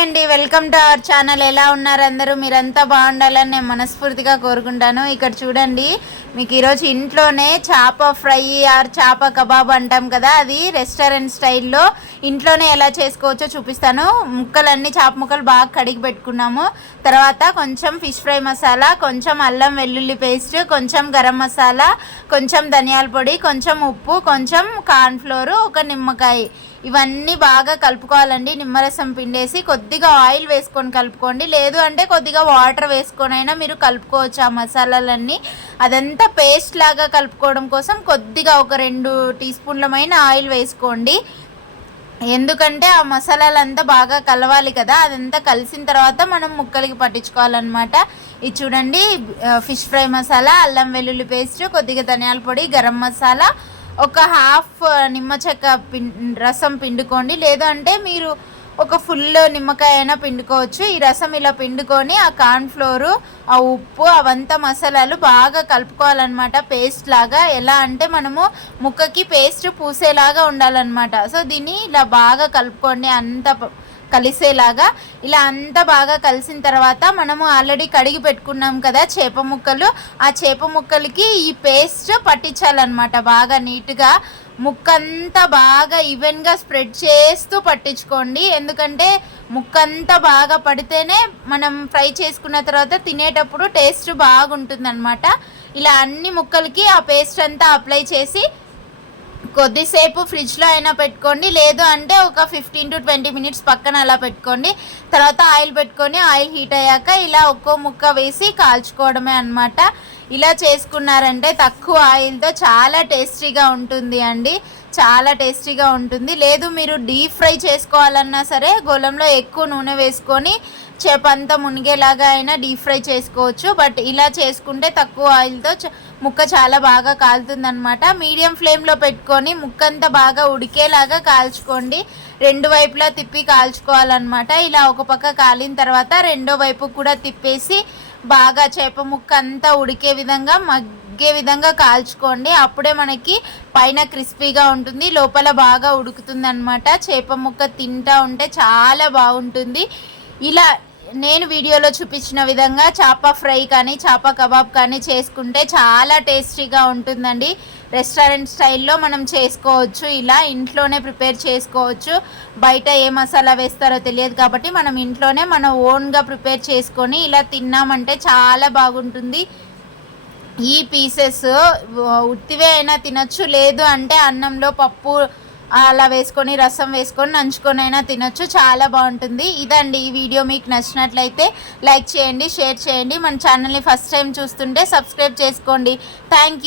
అండి, welcome to our channel. ఎలా ఉన్నారు అందరూ? మీరంతా బాగుండాలని నేను మనస్ఫూర్తిగా కోరుకుంటాను. ఇక్కడ చూడండి, మీకు ఈరోజు ఇంట్లోనే చేప ఫ్రై ఆర్ చేప కబాబ్ అంటాం కదా, అది రెస్టారెంట్ స్టైల్లో ఇంట్లోనే ఎలా చేసుకోవచ్చో చూపిస్తాను. ముక్కలన్నీ చేప ముక్కలు బాగా కడిగి పెట్టుకున్నాము. తర్వాత కొంచెం ఫిష్ ఫ్రై మసాలా, కొంచెం అల్లం వెల్లుల్లి పేస్ట్, కొంచెం గరం మసాలా, కొంచెం ధనియాల పొడి, కొంచెం ఉప్పు, కొంచెం కార్న్ఫ్లోరు, ఒక నిమ్మకాయ, ఇవన్నీ బాగా కలుపుకోవాలండి. నిమ్మరసం పిండేసి కొద్దిగా ఆయిల్ వేసుకొని కలుపుకోండి, లేదు అంటే కొద్దిగా వాటర్ వేసుకొని అయినా మీరు కలుపుకోవచ్చు ఆ మసాలాలన్నీ. అదంతా పేస్ట్ లాగా కలుపుకోవడం కోసం కొద్దిగా ఒక 2 టీ స్పూన్లమైన ఆయిల్ వేసుకోండి. ఎందుకంటే ఆ మసాలాలంతా బాగా కలవాలి కదా, అదంతా కలిసిన తర్వాత మనం ముక్కలకి పట్టించుకోవాలన్నమాట. ఇది చూడండి, ఫిష్ ఫ్రై మసాలా, అల్లం వెల్లుల్లి పేస్ట్, కొద్దిగా ధనియాల పొడి, గరం మసాలా, ఒక హాఫ్ నిమ్మ చెక్క రసం పిండుకోండి, లేదు అంటే మీరు ఒక ఫుల్ నిమ్మకాయ అయినా పిండుకోవచ్చు. ఈ రసం ఇలా పిండుకొని ఆ కార్న్ఫ్లోరు, ఆ ఉప్పు, అవంతా మసాలాలు బాగా కలుపుకోవాలన్నమాట, పేస్ట్ లాగా. ఎలా అంటే మనము ముక్కకి పేస్ట్ పూసేలాగా ఉండాలన్నమాట. సో దీన్ని ఇలా బాగా కలుపుకోండి, అంత కలిసేలాగా. ఇలా అంతా బాగా కలిసిన తర్వాత మనము ఆల్రెడీ కడిగి పెట్టుకున్నాం కదా చేప ముక్కలు, ఆ చేప ముక్కలకి ఈ పేస్ట్ పట్టించాలన్నమాట బాగా నీట్గా. ముక్కంతా బాగా ఈవెన్గా స్ప్రెడ్ చేస్తూ పట్టించుకోండి, ఎందుకంటే ముక్కంతా బాగా పడితేనే మనం ఫ్రై చేసుకున్న తర్వాత తినేటప్పుడు టేస్ట్ బాగుంటుందన్నమాట. ఇలా అన్ని ముక్కలకి ఆ పేస్ట్ అంతా అప్లై చేసి కొద్దిసేపు ఫ్రిడ్జ్లో అయినా పెట్టుకోండి, లేదు అంటే ఒక 15 to 20 మినిట్స్ పక్కన అలా పెట్టుకోండి. తర్వాత ఆయిల్ పెట్టుకొని ఆయిల్ హీట్ అయ్యాక ఇలా ఒక్కో ముక్క వేసి కాల్చుకోవడమే అన్నమాట. ఇలా చేసుకున్నారంటే తక్కువ ఆయిల్తో చాలా టేస్టీగా ఉంటుంది అండి, చాలా టేస్టీగా ఉంటుంది. లేదు మీరు డీప్ ఫ్రై చేసుకోవాలన్నా సరే గోళంలో ఎక్కువ నూనె వేసుకొని చేప అంతా మునిగేలాగా అయినా డీప్ ఫ్రై చేసుకోవచ్చు. బట్ ఇలా చేసుకుంటే తక్కువ ఆయిల్తో ముక్క చాలా బాగా కాలుతుందనమాట. మీడియం ఫ్లేమ్లో పెట్టుకొని ముక్కంతా బాగా ఉడికేలాగా కాల్చుకోండి, 2 వైపులా తిప్పి కాల్చుకోవాలన్నమాట. ఇలా ఒక పక్క కాలిన తర్వాత రెండో వైపు కూడా తిప్పేసి బాగా చేప ముక్క అంతా ఉడికే విధంగా మగ్గే విధంగా కాల్చుకోండి. అప్పుడే మనకి పైన క్రిస్పీగా ఉంటుంది, లోపల బాగా ఉడుకుతుంది అనమాట. చేప ముక్క తింటా ఉంటే చాలా బాగుంటుంది. ఇలా నేను వీడియోలో చూపించిన విధంగా చేప ఫ్రై కానీ చేప కబాబ్ కానీ చేసుకుంటే చాలా టేస్టీగా ఉంటుందండి. రెస్టారెంట్ స్టైల్లో మనం చేసుకోవచ్చు, ఇలా ఇంట్లోనే ప్రిపేర్ చేసుకోవచ్చు. బయట ఏ మసాలా వేస్తారో తెలియదు కాబట్టి మనం ఇంట్లోనే మన ఓన్గా ప్రిపేర్ చేసుకొని ఇలా తిన్నామంటే చాలా బాగుంటుంది. ఈ పీసెస్ ఉత్తివే అయినా తినొచ్చు, లేదు అంటే అన్నంలో పప్పు అలా వేసుకొని రసం వేసుకొని నంచుకొని అయినా తినొచ్చు, చాలా బాగుంటుంది. ఇదండి ఈ వీడియో. మీకు నచ్చినట్లయితే లైక్ చేయండి, షేర్ చేయండి. మన ఛానల్ని ఫస్ట్ టైం చూస్తుంటే సబ్స్క్రైబ్ చేసుకోండి. Thank you.